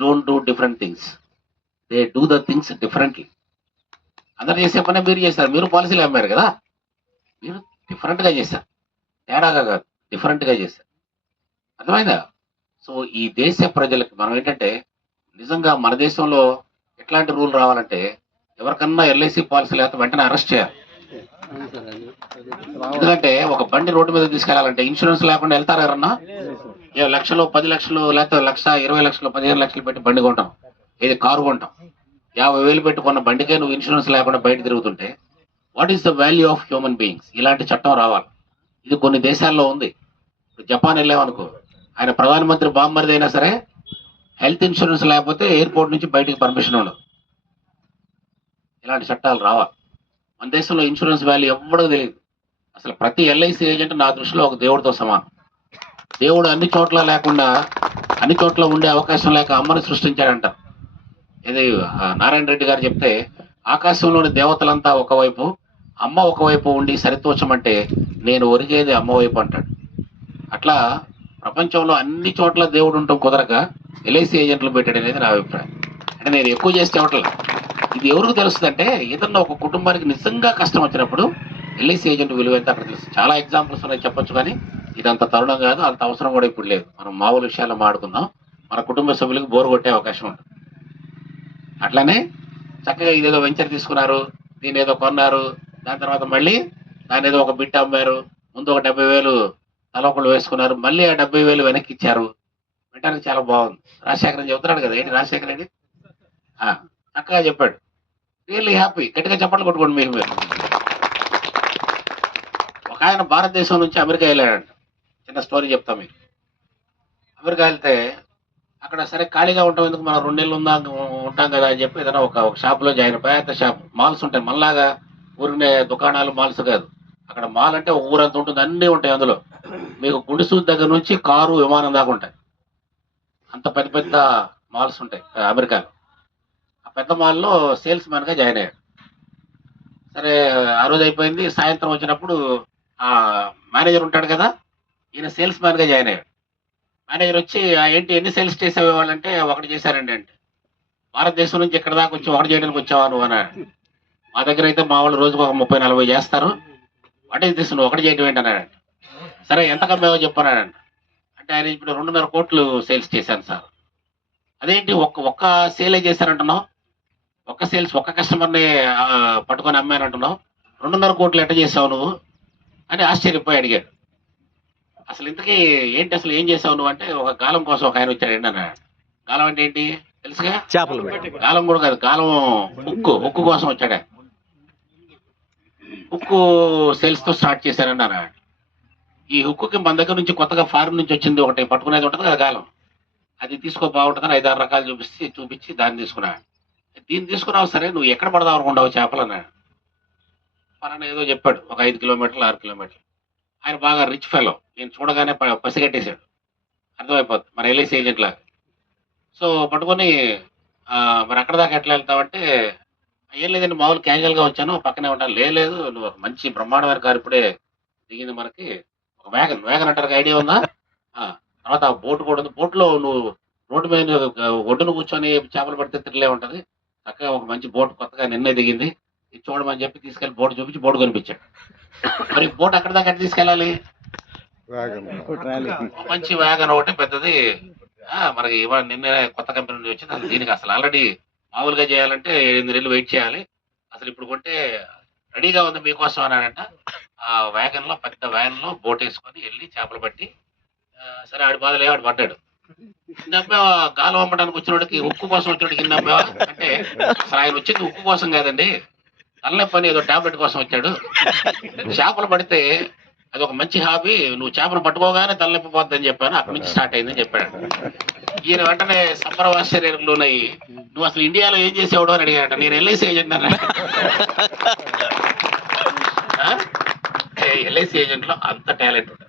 Don't do different things they do the things differently అందరు చేసే పని మీరు చేస్తారు. మీరు పాలసీలు అమ్మారు కదా? మీరు different గా చేశారు తేడాగా కాదు different గా చేశారు అర్థమైందా? సో ఈ దేశ ప్రజలకు మనం ఏంటంటే నిజంగా మన దేశంలో ఎట్లాంటి రూల్ రావాలంటే ఎవరికన్నా ఎల్ఐసి పాలసీ లేకపోతే వెంటనే అరెస్ట్ చేయాలి. ఎందుకంటే ఒక బండి రోడ్డు మీద తీసుకెళ్ళాలంటే ఇన్సూరెన్స్ లేకుండా వెళ్తారు ఎవరన్నా? లక్షలు పది లక్షలు లేకపోతే లక్ష ఇరవై లక్షలు పదిహేను లక్షలు పెట్టి బండి కొంటాం. ఇది కారు కొంటాం. యాభై వేలు పెట్టుకున్న బండికే నువ్వు ఇన్సూరెన్స్ లేకుండా బయట తిరుగుతుంటే what is the value of human beings ఇలాంటి చట్టం రావాలి. ఇది కొన్ని దేశాల్లో ఉంది. జపాన్ వెళ్ళామనుకో ఆయన ప్రధానమంత్రి బాంబర్ది అయినా సరే హెల్త్ ఇన్సూరెన్స్ లేకపోతే ఎయిర్పోర్ట్ నుంచి బయటికి పర్మిషన్ ఉండదు. ఇలాంటి చట్టాలు రావాలి. మన దేశంలో ఇన్సూరెన్స్ వాల్యూ ఎవ్వడో తెలియదు. అసలు ప్రతి ఎల్ఐసి ఏజెంట్ నా దృష్టిలో ఒక దేవుడితో సమానం. దేవుడు అన్ని చోట్ల లేకుండా అన్ని చోట్ల ఉండే అవకాశం లేక అమ్మని సృష్టించాడంట. ఇది నారాయణ రెడ్డి గారు చెప్తే ఆకాశంలోని దేవతలంతా ఒకవైపు అమ్మ ఒకవైపు ఉండి సరితూచమంటే నేను ఒరిగేది అమ్మవైపు అంటాడు. అట్లా ప్రపంచంలో అన్ని చోట్ల దేవుడు ఉండటం కుదరక ఎల్ఐసి ఏజెంట్లు పెట్టాడు అనేది నా అభిప్రాయం. అంటే నేను ఎక్కువ చేస్తే అవట్లేదు ఇది ఎవరికి తెలుస్తుంది అంటే ఏదన్నా ఒక కుటుంబానికి నిజంగా కష్టం వచ్చినప్పుడు ఎల్ఐసి ఏజెంట్ విలువ ఎంత అక్కడ తెలుస్తుంది. చాలా ఎగ్జాంపుల్స్ ఉన్నాయి చెప్పొచ్చు కానీ ఇదంత తరుణం కాదు అంత అవసరం కూడా ఇప్పుడు లేదు. మనం మామూలు విషయాల్లో మాడుకుందాం మన కుటుంబ సభ్యులకు బోరు కొట్టే అవకాశం ఉంటుంది అట్లనే చక్కగా ఇదేదో వెంచర్ తీసుకున్నారు దీని ఏదో కొన్నారు దాని తర్వాత మళ్ళీ దాని ఏదో ఒక బిట్ అమ్మారు ముందు ఒక డెబ్బై వేలు తలొకళ్ళు వేసుకున్నారు మళ్ళీ ఆ డెబ్బై వేలు వెనక్కి ఇచ్చారు. వినడానికి చాలా బాగుంది. రాజశేఖరన్ చెబుతున్నాడు కదా ఏంటి రాజశేఖర్ రెడ్డి? చక్కగా చెప్పాడు. రియల్లీ హ్యాపీ గట్టిగా చెప్పండి కొట్టుకోండి మీరు. మీరు ఒక ఆయన భారతదేశం నుంచి అమెరికా వెళ్ళాడంట. చిన్న స్టోరీ చెప్తా మీకు. అమెరికా వెళ్తే అక్కడ సరే ఖాళీగా ఉంటాం ఎందుకు మనం రెండు నెలలు ఉందా ఉంటాం కదా అని చెప్పి ఏదైనా ఒక ఒక షాప్లో జాయిన్ పెద్ద షాప్. మాల్స్ ఉంటాయి మనలాగా ఊరినే దుకాణాలు మాల్స్ కాదు. అక్కడ మాల్ అంటే ఒక ఊరంతా ఉంటుంది అన్నీ ఉంటాయి అందులో. మీకు గుడిసూ దగ్గర నుంచి కారు విమానం దాకా ఉంటాయి. అంత పెద్ద పెద్ద మాల్స్ ఉంటాయి అమెరికాలో. ఆ పెద్ద మాల్లో సేల్స్ మ్యాన్గా జాయిన్ అయ్యాడు. సరే ఆ రోజు అయిపోయింది సాయంత్రం వచ్చినప్పుడు ఆ మేనేజర్ ఉంటాడు కదా ఈయన సేల్స్ మ్యాన్గా జాయిన్ అయ్యాడు. మేనేజర్ వచ్చి ఏంటి ఎన్ని సేల్స్ చేసావు వాళ్ళంటే ఒకటి చేశారండి అంటే భారతదేశం నుంచి ఇక్కడ దాకా వచ్చి ఒకటి చేయడానికి వచ్చావా నువ్వు? అన్నాడు. మా దగ్గర అయితే మా వాళ్ళు రోజుకు ఒక ముప్పై నలభై చేస్తారు. వాటే నువ్వు ఒకటి చేయడం ఏంటి? అన్నాడు సరే ఎంత కమ్మేవో చెప్పన్నాడు అంటే ఆయన ఇప్పుడు రెండున్నర కోట్లు సేల్స్ చేశాను సార్. అదేంటి ఒక్క ఒక్క సేలే చేశారంటున్నావు? ఒక్క సేల్స్ ఒక్క కస్టమర్ని పట్టుకొని అమ్మానంటున్నావు రెండున్నర కోట్లు ఎట్ట చేసావు నువ్వు? అని ఆశ్చర్యపోయి అడిగాడు. అసలు ఇంతకీ ఏంటి అసలు ఏం చేసావు నువ్వు అంటే ఒక గాలం కోసం ఒక ఆయన వచ్చాడు ఏంటి అన్నాడు గాలం అంటే ఏంటి? తెలుసుగా? చేపలు గాలం కూడా కాదు గాలం ఉక్కు ఉక్కు కోసం వచ్చాడు. ఉక్కు సేల్స్తో స్టార్ట్ చేశారని అన్నాడు ఈ హుక్కుకి మన దగ్గర నుంచి కొత్తగా ఫారిన్ నుంచి వచ్చింది ఒకటి పట్టుకునేది ఉంటుంది కదా గాలం అది తీసుకో బాగుంటుందని ఐదు ఆరు రకాలు చూపిస్తే చూపించి దాన్ని తీసుకున్నాడు దీన్ని తీసుకున్నావు సరే నువ్వు ఎక్కడ పడదాం అనుకుంటావు చేపలు అన్నాడు పలానా ఏదో చెప్పాడు ఒక ఐదు కిలోమీటర్లు ఆరు కిలోమీటర్లు. ఆయన బాగా రిచ్ ఫెలో నేను చూడగానే ప- పసిగట్టేశాడు. అర్థమైపోద్ది మన ఎల్ఐసి ఏజెంట్ లాగా. సో పట్టుకొని మరి అక్కడ దాకా ఎట్లా వెళ్తావంటే ఏం లేదండి మామూలు క్యాజువల్గా వచ్చాను పక్కనే ఉంటాను. లేదు నువ్వు ఒక మంచి బ్రహ్మాండమైన కారు ఇప్పుడే దిగింది మనకి. ఒక వ్యాగన్ వ్యాగన్ అంటారు ఐడియా ఉందా? తర్వాత ఆ బోటు కూడా ఉంది. బోట్లో నువ్వు రోడ్డు మీద ఒడ్డును ఒడ్డున కూర్చొని చేపలు పడితే తిరలే ఉంటుంది చక్కగా ఒక మంచి బోట్ కొత్తగా నిన్నే దిగింది. ఇది చూడమని చెప్పి తీసుకెళ్ళి బోట్ చూపించి బోట్ కనిపించాడు. మరి బోట్ అక్కడ దాకా తీసుకెళ్ళాలి? మంచి వ్యాగన్ ఒకటి పెద్దది. ఆ, మనకి ఇవాళ నిన్న కొత్త కంపెనీ నుంచి వచ్చింది అసలు దీనికి అసలు ఆల్రెడీ మామూలుగా చేయాలంటే ఎనిమిది నెలలు వెయిట్ చేయాలి. అసలు ఇప్పుడు కొంటే రెడీగా ఉంది మీకోసం అన్నాడంట ఆ వ్యాగన్లో పెద్ద వ్యాన్లో బోట్ వేసుకొని వెళ్ళి చేపలు పట్టి సరే ఆడి బాధలే ఆడు పడ్డాడు. నమ్మావా గాలం అమ్మడానికి వచ్చినోడికి ఉక్కు కోసం వచ్చినోడికి నమ్మావా అంటే అసలు ఆయన వచ్చింది ఉక్కు కోసం కాదండి. తలనొప్పి పని ఏదో టాబ్లెట్ కోసం వచ్చాడు. చేపలు పడితే అది ఒక మంచి హాబీ. నువ్వు చేపలు పట్టుకోగానే తలనొప్పి పోద్దని చెప్పాను. అక్కడి నుంచి స్టార్ట్ అయిందని చెప్పాడు. ఈయన వెంటనే సంబరవాశ్చర్యంలో ఉన్నాయి నువ్వు అసలు ఇండియాలో ఏం చేసేవాడు? అని అడిగాడట. నేను ఎల్ఐసి ఏజెంట్ అన్నా. ఎల్ఐసి ఏజెంట్లో అంత టాలెంట్ ఉంటుంది